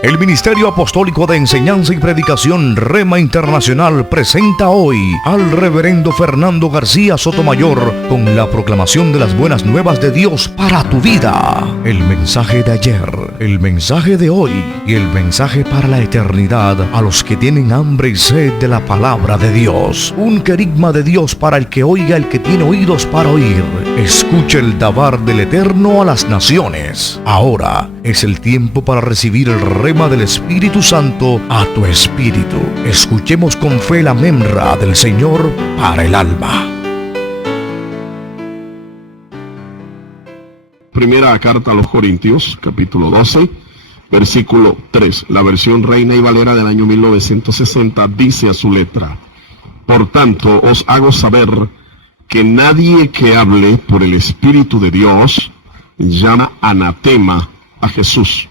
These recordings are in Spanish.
El Ministerio Apostólico de Enseñanza y Predicación Rema Internacional presenta hoy al Reverendo Fernando García Sotomayor con la proclamación de las buenas nuevas de Dios para tu vida. El mensaje de ayer, el mensaje de hoy y el mensaje para la eternidad a los que tienen hambre y sed de la palabra de Dios. Un querigma de Dios para el que oiga, el que tiene oídos para oír. Escuche el dabar del Eterno a las naciones. Ahora es el tiempo para recibir el rema del Espíritu Santo a tu espíritu. Escuchemos con fe la memra del Señor para el alma. Primera carta a los Corintios, capítulo 12, versículo 3. La versión Reina y Valera del año 1960 dice a su letra: por tanto, os hago saber que nadie que hable por el Espíritu de Dios llama anatema a Jesús.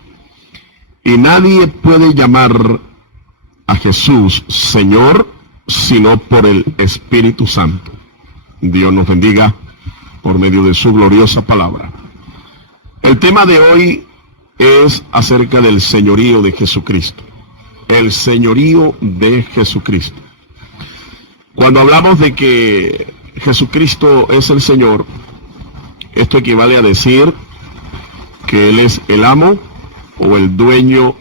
Y nadie puede llamar a Jesús Señor sino por el Espíritu Santo. Dios nos bendiga por medio de su gloriosa palabra. El tema de hoy es acerca del señorío de Jesucristo. El señorío de Jesucristo. Cuando hablamos de que Jesucristo es el Señor, esto equivale a decir que Él es el amo o el dueño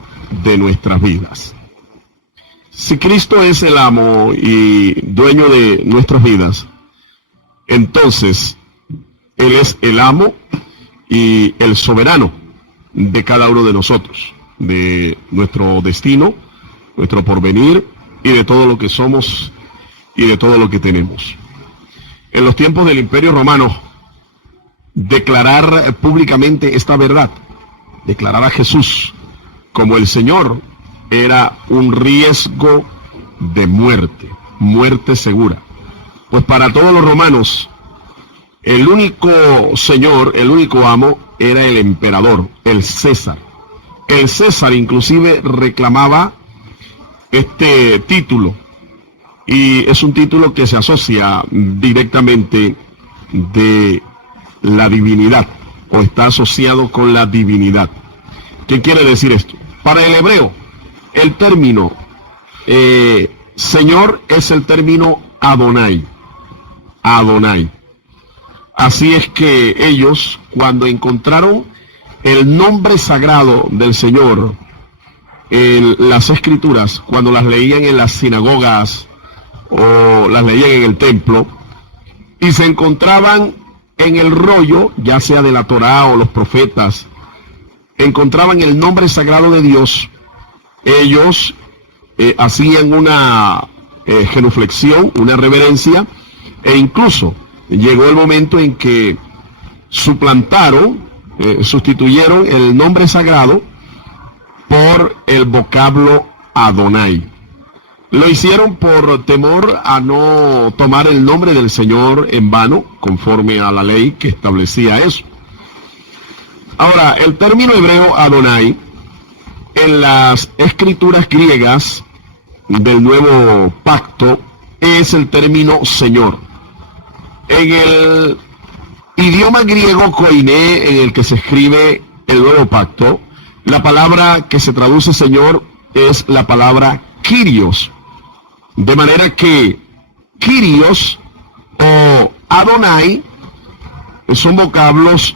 de nuestras vidas. Si Cristo es el amo y dueño de nuestras vidas, entonces Él es el amo y el soberano de cada uno de nosotros, de nuestro destino, nuestro porvenir y de todo lo que somos y de todo lo que tenemos. En los tiempos del Imperio Romano, declarar públicamente esta verdad, declarar a Jesús como el Señor, era un riesgo de muerte, muerte segura. Pues para todos los romanos, el único Señor, el único amo, era el emperador, el César. El César inclusive reclamaba este título, y es un título que se asocia directamente de la divinidad, o está asociado con la divinidad. ¿Qué quiere decir esto? Para el hebreo, el término Señor es el término Adonai. Adonai. Así es que ellos, cuando encontraron el nombre sagrado del Señor en las Escrituras, cuando las leían en las sinagogas o las leían en el templo, y se encontraban en el rollo, ya sea de la Torá o los profetas, encontraban el nombre sagrado de Dios, ellos hacían una genuflexión, una reverencia, e incluso llegó el momento en que suplantaron, sustituyeron el nombre sagrado por el vocablo Adonai. Lo hicieron por temor a no tomar el nombre del Señor en vano, conforme a la ley que establecía eso. Ahora, el término hebreo Adonai, en las escrituras griegas del Nuevo Pacto, es el término Señor. En el idioma griego koiné, en el que se escribe el Nuevo Pacto, la palabra que se traduce Señor es la palabra Kyrios. De manera que Kyrios o Adonai son vocablos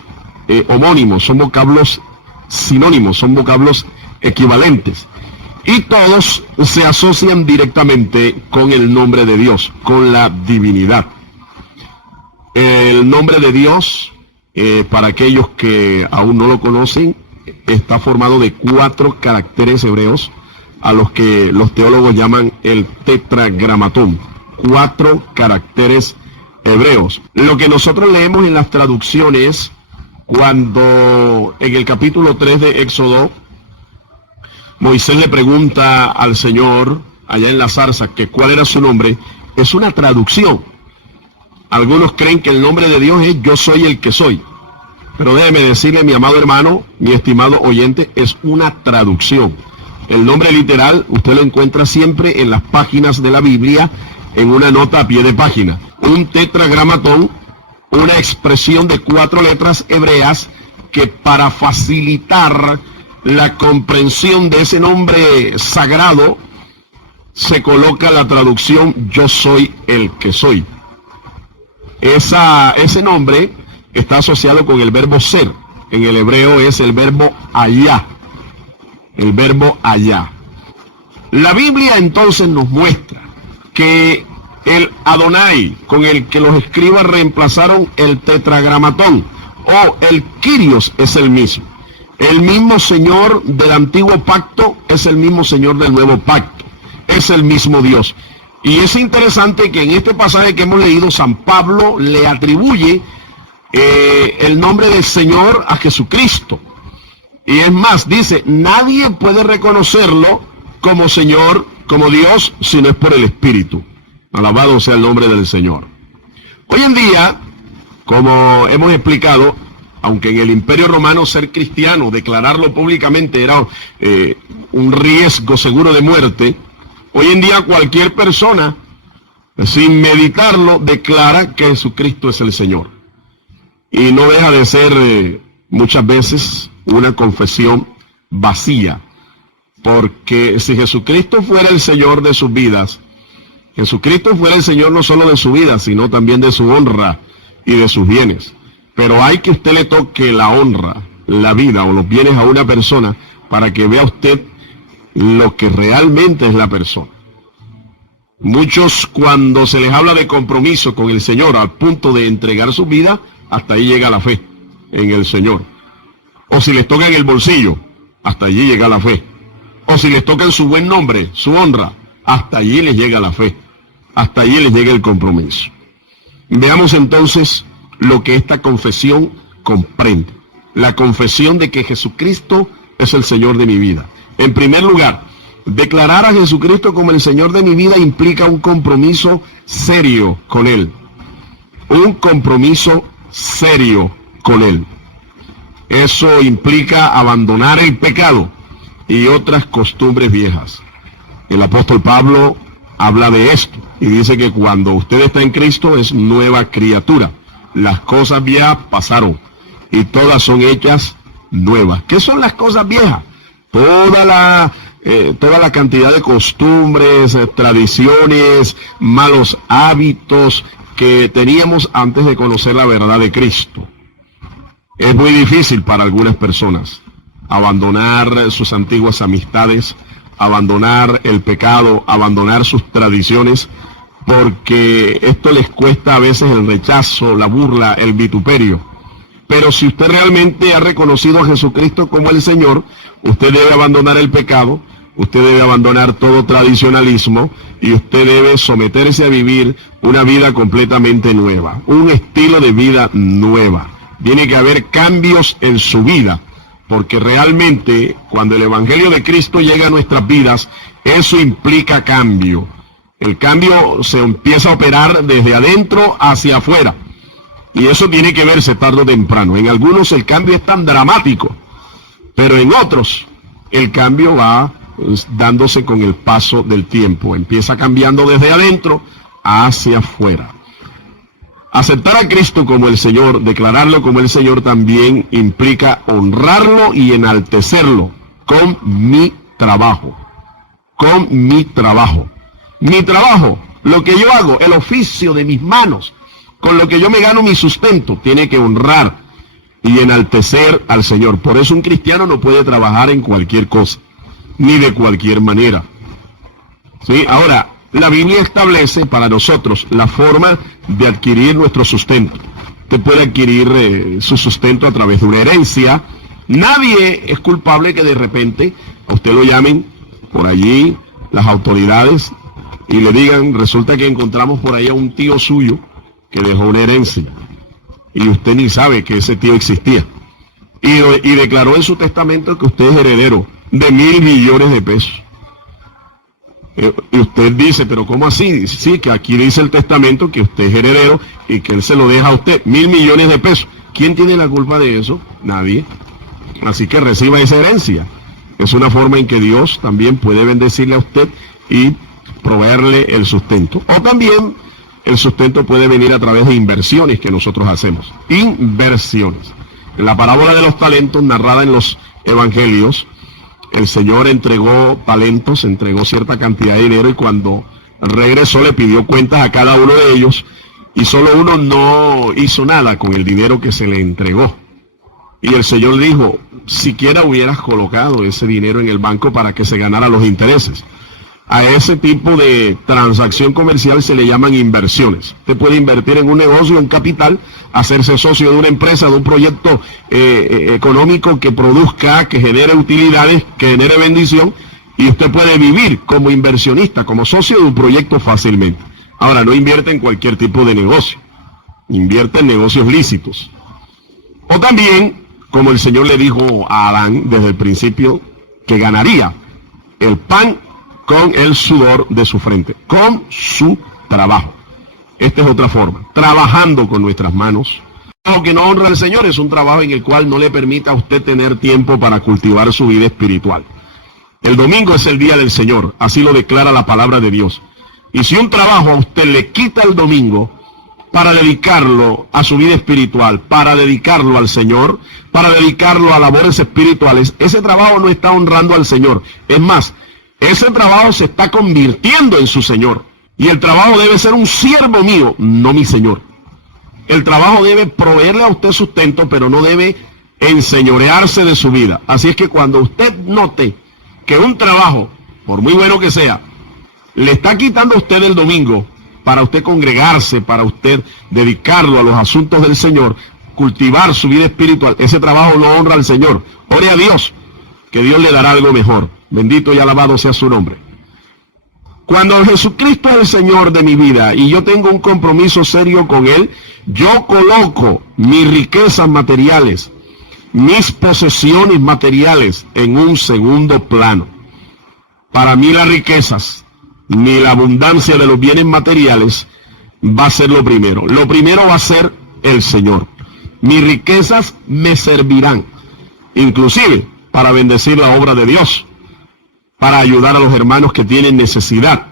homónimos, son vocablos sinónimos, son vocablos equivalentes. Y todos se asocian directamente con el nombre de Dios, con la divinidad. El nombre de Dios, para aquellos que aún no lo conocen, está formado de 4 caracteres hebreos, a los que los teólogos llaman el tetragramatón, 4 caracteres hebreos. Lo que nosotros leemos en las traducciones, cuando en el capítulo 3 de Éxodo, Moisés le pregunta al Señor, allá en la zarza, que cuál era su nombre, es una traducción. Algunos creen que el nombre de Dios es yo soy el que soy. Pero déjeme decirle, mi amado hermano, mi estimado oyente, es una traducción. El nombre literal usted lo encuentra siempre en las páginas de la Biblia, en una nota a pie de página. Un tetragramatón, una expresión de 4 letras hebreas que para facilitar la comprensión de ese nombre sagrado, se coloca la traducción yo soy el que soy. Ese nombre está asociado con el verbo ser. En el hebreo es el verbo allá. El verbo allá. La Biblia entonces nos muestra que el Adonai, con el que los escribas reemplazaron el tetragramatón, o el Kyrios, es el mismo. El mismo Señor del antiguo pacto es el mismo Señor del nuevo pacto. Es el mismo Dios. Y es interesante que en este pasaje que hemos leído, San Pablo le atribuye el nombre del Señor a Jesucristo. Y es más, dice, nadie puede reconocerlo como Señor, como Dios, si no es por el Espíritu. Alabado sea el nombre del Señor. Hoy en día, como hemos explicado, aunque en el Imperio Romano ser cristiano, declararlo públicamente era un riesgo seguro de muerte, hoy en día cualquier persona, sin meditarlo, declara que Jesucristo es el Señor. Y no deja de ser muchas veces una confesión vacía, porque si Jesucristo fuera el Señor de sus vidas, Jesucristo fuera el Señor no solo de su vida, sino también de su honra y de sus bienes. Pero hay que usted le toque la honra, la vida o los bienes a una persona para que vea usted lo que realmente es la persona. Muchos, cuando se les habla de compromiso con el Señor al punto de entregar su vida, hasta ahí llega la fe en el Señor. O si les toca en el bolsillo, hasta allí llega la fe. O si les toca en su buen nombre, su honra, hasta allí les llega la fe. Hasta allí les llega el compromiso. Veamos entonces lo que esta confesión comprende. La confesión de que Jesucristo es el Señor de mi vida. En primer lugar, declarar a Jesucristo como el Señor de mi vida implica un compromiso serio con Él. Un compromiso serio con Él. Eso implica abandonar el pecado y otras costumbres viejas. El apóstol Pablo habla de esto y dice que cuando usted está en Cristo es nueva criatura. Las cosas viejas pasaron y todas son hechas nuevas. ¿Qué son las cosas viejas? Toda la cantidad de costumbres, tradiciones, malos hábitos que teníamos antes de conocer la verdad de Cristo. Es muy difícil para algunas personas abandonar sus antiguas amistades, abandonar el pecado, abandonar sus tradiciones, porque esto les cuesta a veces el rechazo, la burla, el vituperio. Pero si usted realmente ha reconocido a Jesucristo como el Señor, usted debe abandonar el pecado, usted debe abandonar todo tradicionalismo y usted debe someterse a vivir una vida completamente nueva, un estilo de vida nueva. Tiene que haber cambios en su vida, porque realmente cuando el Evangelio de Cristo llega a nuestras vidas, eso implica cambio. El cambio se empieza a operar desde adentro hacia afuera. Y eso tiene que verse tarde o temprano. En algunos el cambio es tan dramático, pero en otros el cambio va dándose con el paso del tiempo. Empieza cambiando desde adentro hacia afuera. Aceptar a Cristo como el Señor, declararlo como el Señor, también implica honrarlo y enaltecerlo con mi trabajo. Con mi trabajo. Mi trabajo, lo que yo hago, el oficio de mis manos, con lo que yo me gano mi sustento, tiene que honrar y enaltecer al Señor. Por eso un cristiano no puede trabajar en cualquier cosa, ni de cualquier manera. ¿Sí? Ahora, la Biblia establece para nosotros la forma de adquirir nuestro sustento. Usted puede adquirir su sustento a través de una herencia. Nadie es culpable que de repente a usted lo llamen por allí las autoridades y le digan, resulta que encontramos por ahí a un tío suyo que dejó una herencia y usted ni sabe que ese tío existía y declaró en su testamento que usted es heredero de 1.000 millones de pesos. Y usted dice, pero ¿cómo así? Sí, que aquí dice el testamento que usted es heredero y que él se lo deja a usted, 1.000 millones de pesos. ¿Quién tiene la culpa de eso? Nadie. Así que reciba esa herencia. Es una forma en que Dios también puede bendecirle a usted y proveerle el sustento. O también el sustento puede venir a través de inversiones que nosotros hacemos. Inversiones. En la parábola de los talentos narrada en los evangelios, el Señor entregó talentos, entregó cierta cantidad de dinero, y cuando regresó le pidió cuentas a cada uno de ellos, y solo uno no hizo nada con el dinero que se le entregó. Y el Señor dijo, siquiera hubieras colocado ese dinero en el banco para que se ganara los intereses. A ese tipo de transacción comercial se le llaman inversiones. Usted puede invertir en un negocio, en capital, hacerse socio de una empresa, de un proyecto económico que produzca, que genere utilidades, que genere bendición, y usted puede vivir como inversionista, como socio de un proyecto fácilmente. Ahora, no invierte en cualquier tipo de negocio, invierte en negocios lícitos. O también, como el Señor le dijo a Adán desde el principio, que ganaría el pan con el sudor de su frente, con su trabajo. Esta es otra forma, trabajando con nuestras manos. Lo que no honra al Señor es un trabajo en el cual no le permita a usted tener tiempo para cultivar su vida espiritual. El domingo es el día del Señor, así lo declara la palabra de Dios. Y si un trabajo a usted le quita el domingo para dedicarlo a su vida espiritual, para dedicarlo al Señor, para dedicarlo a labores espirituales, ese trabajo no está honrando al Señor. Es más, ese trabajo se está convirtiendo en su Señor. Y el trabajo debe ser un siervo mío, no mi Señor. El trabajo debe proveerle a usted sustento, pero no debe enseñorearse de su vida. Así es que cuando usted note que un trabajo, por muy bueno que sea, le está quitando a usted el domingo para usted congregarse, para usted dedicarlo a los asuntos del Señor, cultivar su vida espiritual, ese trabajo no honra al Señor. Ore a Dios, que Dios le dará algo mejor. Bendito y alabado sea su nombre. Cuando Jesucristo es el Señor de mi vida y yo tengo un compromiso serio con Él, yo coloco mis riquezas materiales, mis posesiones materiales en un segundo plano. Para mí las riquezas, ni la abundancia de los bienes materiales va a ser lo primero. Lo primero va a ser el Señor. Mis riquezas me servirán, inclusive para bendecir la obra de Dios, para ayudar a los hermanos que tienen necesidad.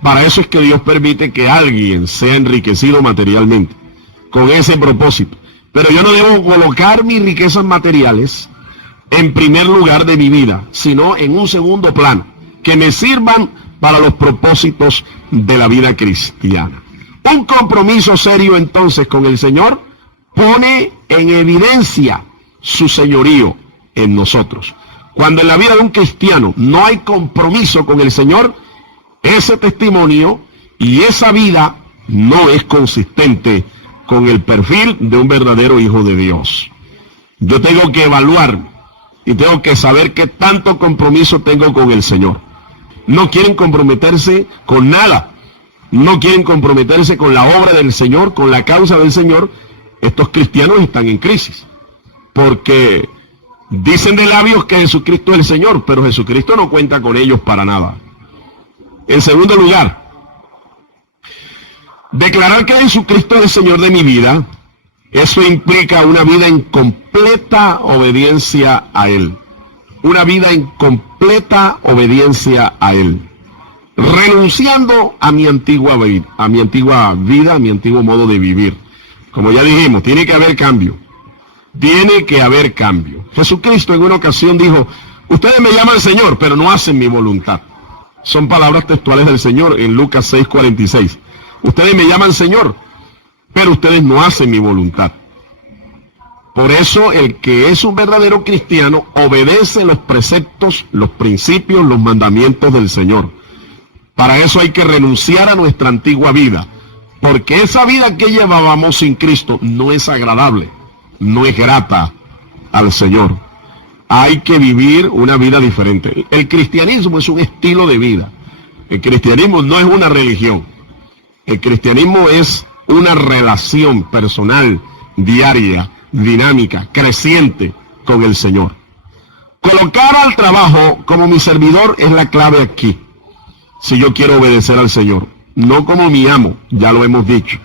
Para eso es que Dios permite que alguien sea enriquecido materialmente, con ese propósito. Pero yo no debo colocar mis riquezas materiales en primer lugar de mi vida, sino en un segundo plano, que me sirvan para los propósitos de la vida cristiana. Un compromiso serio entonces con el Señor pone en evidencia su señorío en nosotros. Cuando en la vida de un cristiano no hay compromiso con el Señor, ese testimonio y esa vida no es consistente con el perfil de un verdadero hijo de Dios. Yo tengo que evaluar y tengo que saber qué tanto compromiso tengo con el Señor. No quieren comprometerse con nada, no quieren comprometerse con la obra del Señor, con la causa del Señor. Estos cristianos están en crisis, porque dicen de labios que Jesucristo es el Señor, pero Jesucristo no cuenta con ellos para nada. En segundo lugar, declarar que Jesucristo es el Señor de mi vida, eso implica una vida en completa obediencia a Él. Una vida en completa obediencia a Él. Renunciando a mi antigua vida, a mi antiguo modo de vivir. Como ya dijimos, tiene que haber cambio. Tiene que haber cambio. Jesucristo en una ocasión dijo, ustedes me llaman Señor, pero no hacen mi voluntad. Son palabras textuales del Señor en Lucas 6:46. Ustedes me llaman Señor, pero ustedes no hacen mi voluntad. Por eso el que es un verdadero cristiano obedece los preceptos, los principios, los mandamientos del Señor. Para eso hay que renunciar a nuestra antigua vida, porque esa vida que llevábamos sin Cristo no es agradable, no es grata al Señor. Hay que vivir una vida diferente. El cristianismo es un estilo de vida. El cristianismo no es una religión. El cristianismo es una relación personal, diaria, dinámica, creciente con el Señor. Colocar al trabajo como mi servidor es la clave aquí, si yo quiero obedecer al Señor, no como mi amo, ya lo hemos dicho.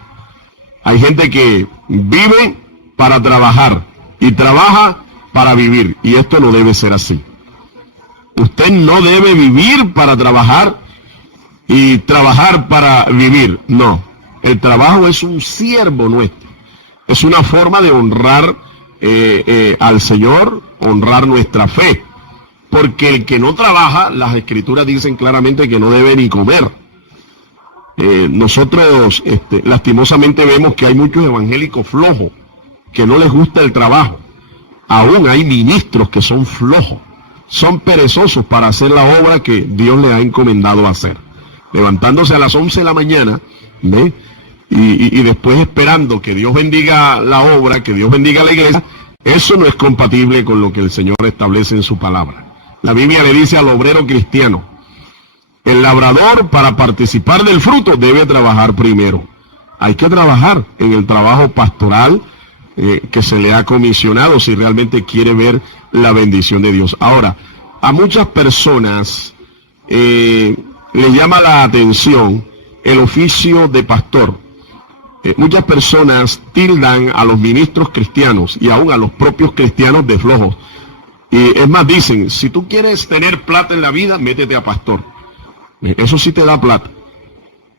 Hay gente que vive para trabajar y trabaja para vivir, y esto no debe ser así. Usted no debe vivir para trabajar y trabajar para vivir, no. El trabajo es un siervo nuestro. Es una forma de honrar al Señor, honrar nuestra fe. porque el que no trabaja, las escrituras dicen claramente que no debe ni comer. Nosotros lastimosamente vemos que hay muchos evangélicos flojos, que no les gusta el trabajo. Aún hay ministros que son flojos, son perezosos para hacer la obra que Dios les ha encomendado hacer. Levantándose a las 11 de la mañana, ¿ve? Y después esperando que Dios bendiga la obra, que Dios bendiga la iglesia. Eso no es compatible con lo que el Señor establece en su palabra. La Biblia le dice al obrero cristiano: el labrador, para participar del fruto, debe trabajar primero. Hay que trabajar en el trabajo pastoral que se le ha comisionado si realmente quiere ver la bendición de Dios. Ahora, a muchas personas le llama la atención el oficio de pastor. Muchas personas tildan a los ministros cristianos y aún a los propios cristianos de flojos. Y es más, dicen: si tú quieres tener plata en la vida, métete a pastor. Eso sí te da plata.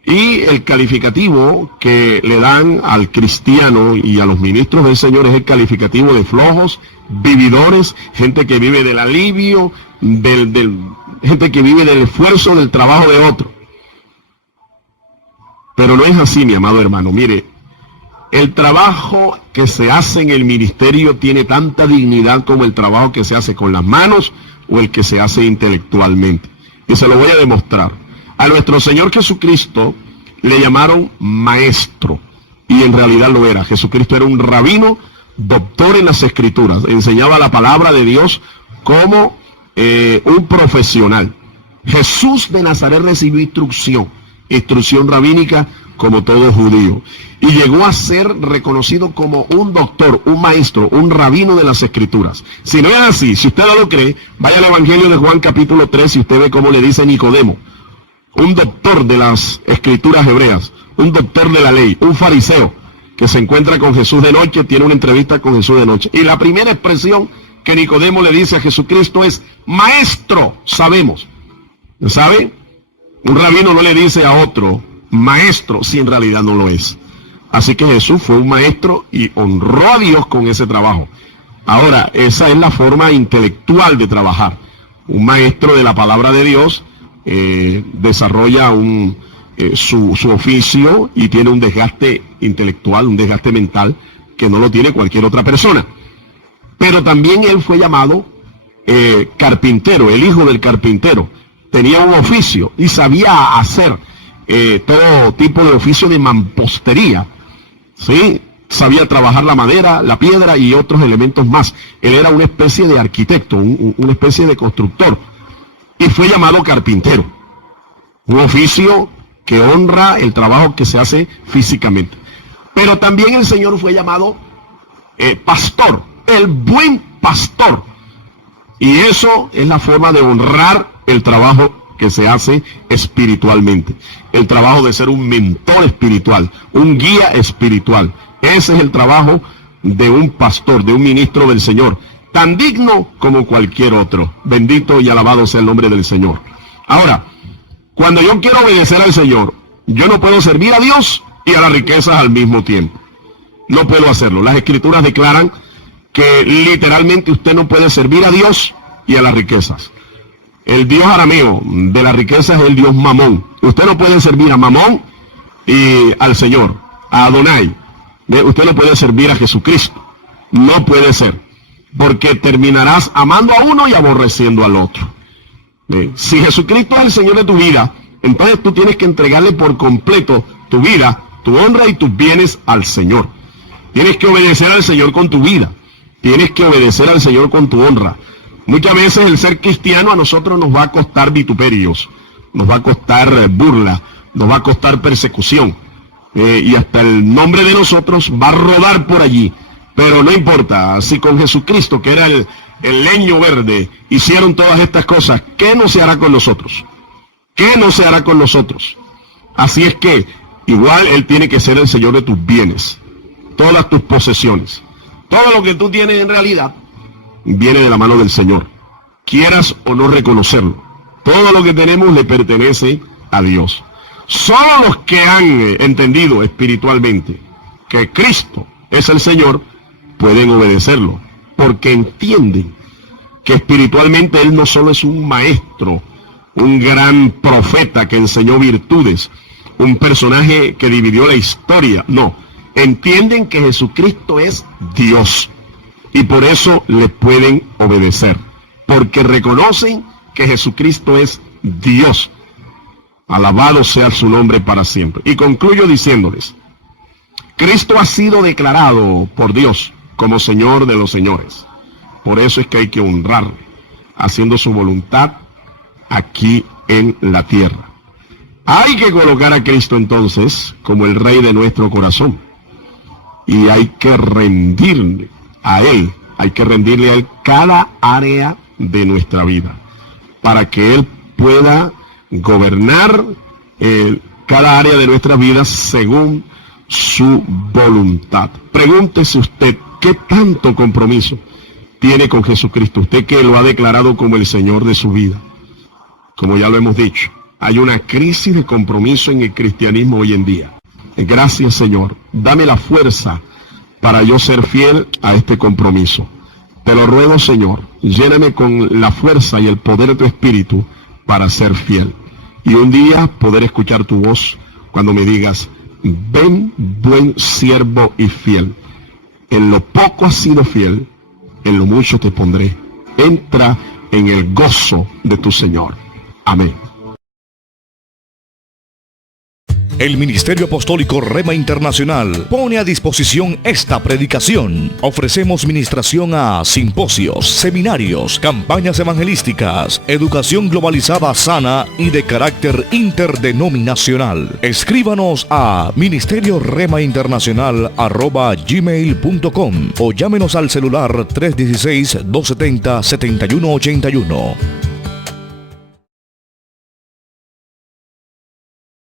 Y el calificativo que le dan al cristiano y a los ministros del Señor es el calificativo de flojos, vividores, gente que vive del alivio, gente que vive del esfuerzo del trabajo de otro. Pero no es así, mi amado hermano. Mire, el trabajo que se hace en el ministerio tiene tanta dignidad como el trabajo que se hace con las manos o el que se hace intelectualmente. Y se lo voy a demostrar. A nuestro Señor Jesucristo le llamaron maestro, y en realidad lo era. Jesucristo era un rabino, doctor en las Escrituras, enseñaba la palabra de Dios como un profesional. Jesús de Nazaret recibió instrucción rabínica como todo judío, y llegó a ser reconocido como un doctor, un maestro, un rabino de las Escrituras. Si no es así, si usted no lo cree, vaya al Evangelio de Juan capítulo 3 y usted ve cómo le dice Nicodemo, un doctor de las Escrituras hebreas, un doctor de la ley, un fariseo que se encuentra con Jesús de noche, tiene una entrevista con Jesús de noche, y la primera expresión que Nicodemo le dice a Jesucristo es: maestro, sabemos. ¿Sabe? Un rabino no le dice a otro maestro si en realidad no lo es. Así que Jesús fue un maestro y honró a Dios con ese trabajo. Ahora, esa es la forma intelectual de trabajar. Un maestro de la palabra de Dios desarrolla su oficio y tiene un desgaste intelectual, un desgaste mental que no lo tiene cualquier otra persona. Pero también él fue llamado carpintero, el hijo del carpintero. Tenía un oficio y sabía hacer todo tipo de oficio de mampostería, ¿sí? Sabía trabajar la madera, la piedra y otros elementos más. Él era una especie de arquitecto, una especie de constructor, y fue llamado carpintero. Un oficio que honra el trabajo que se hace físicamente. Pero también el Señor fue llamado pastor, el buen pastor. Y eso es la forma de honrar el trabajo que se hace espiritualmente. El trabajo de ser un mentor espiritual, un guía espiritual. Ese es el trabajo de un pastor, de un ministro del Señor, tan digno como cualquier otro. Bendito y alabado sea el nombre del Señor. Ahora, cuando yo quiero obedecer al Señor, yo no puedo servir a Dios y a las riquezas al mismo tiempo. No puedo hacerlo. Las Escrituras declaran que literalmente usted no puede servir a Dios y a las riquezas. El Dios arameo de la riqueza es el Dios Mamón. Usted no puede servir a Mamón y al Señor, a Adonai. Usted no puede servir a Jesucristo. No puede ser. Porque terminarás amando a uno y aborreciendo al otro. Si Jesucristo es el Señor de tu vida, entonces tú tienes que entregarle por completo tu vida, tu honra y tus bienes al Señor. Tienes que obedecer al Señor con tu vida. Tienes que obedecer al Señor con tu honra. Muchas veces el ser cristiano a nosotros nos va a costar vituperios, nos va a costar burla, nos va a costar persecución, y hasta el nombre de nosotros va a rodar por allí. Pero no importa, si con Jesucristo, que era el leño verde, hicieron todas estas cosas, ¿qué no se hará con nosotros? ¿Qué no se hará con nosotros? Así es que igual Él tiene que ser el Señor de tus bienes, todas tus posesiones, todo lo que tú tienes en realidad viene de la mano del Señor, quieras o no reconocerlo. Todo lo que tenemos le pertenece a Dios. Solo los que han entendido espiritualmente que Cristo es el Señor pueden obedecerlo, porque entienden que espiritualmente él no solo es un maestro, un gran profeta que enseñó virtudes, un personaje que dividió la historia. No, entienden que Jesucristo es Dios y por eso le pueden obedecer, porque reconocen que Jesucristo es Dios. Alabado sea su nombre para siempre. Y concluyo diciéndoles, Cristo ha sido declarado por Dios como Señor de los señores. Por eso es que hay que honrarle, haciendo su voluntad aquí en la tierra. Hay que colocar a Cristo entonces como el Rey de nuestro corazón. Y hay que rendirle a Él, cada área de nuestra vida, para que Él pueda gobernar cada área de nuestra vida según su voluntad. Pregúntese usted, ¿qué tanto compromiso tiene con Jesucristo? Usted que lo ha declarado como el Señor de su vida. Como ya lo hemos dicho, hay una crisis de compromiso en el cristianismo hoy en día. Gracias, Señor. Dame la fuerza para yo ser fiel a este compromiso. Te lo ruego, Señor, lléname con la fuerza y el poder de tu Espíritu para ser fiel. Y un día poder escuchar tu voz cuando me digas, ven, buen siervo y fiel. En lo poco has sido fiel, en lo mucho te pondré. Entra en el gozo de tu Señor. Amén. El Ministerio Apostólico Rema Internacional pone a disposición esta predicación. Ofrecemos ministración a simposios, seminarios, campañas evangelísticas, educación globalizada sana y de carácter interdenominacional. Escríbanos a ministerio-rema-internacional@gmail.com o llámenos al celular 316-270-7181.